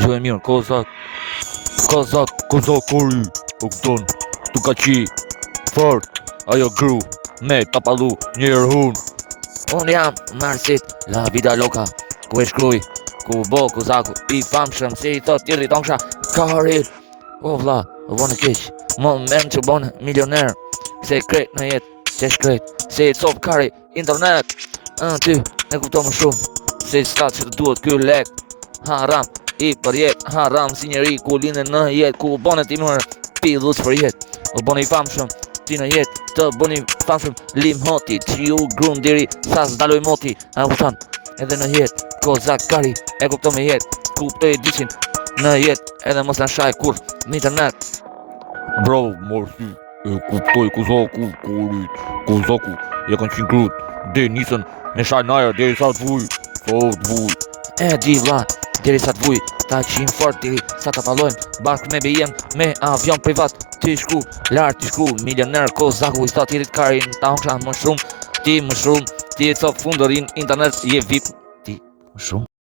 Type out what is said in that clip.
Gjuhë e mirë, kozak kori, o këton, tu ka qi, fort, ajo gru, me tapalu, njërë hun. Unë jam Marsit, la vida loka, ku e shkruj, ku bo kozaku, i famshëm, si i thot tjeri tongsha, Karil. O vla, o bone keq, moment që bone milioner, se kret në jetë, se shkret, se i cop kari, internet, ty, ne kupto më shumë, se s'ka që të duhet ky lek, haram, i për jetë, haram si njeri ku linde në jetë, ku bone ti mërë pidhus për jetë, o bone i famshëm, ti në jetë, të bone i famshëm, lim hoti, që ju grum diri, sa s'daloj moti, a kupton, edhe në jetë, kozak kari, e kupto me jetë, kuptoj dishin, në jetë, edhe mos në shaj kur, në internet. Bravo, Marsi, e kuptoj kozaku, kozaku, ja kanë qenë grut, dhe nisën me shaj naja, deri sa të vuj, E di vla, deri sa të vuj, ta qim fort deri sa të palojmë, bashkë me BM, me avion privat, ti shku, lartë ti shku, milioner, kozaku, i sta tjerit karin, ta hongsha më shumë, ti e cop fundërin, internet, je VIP, ti më shumë.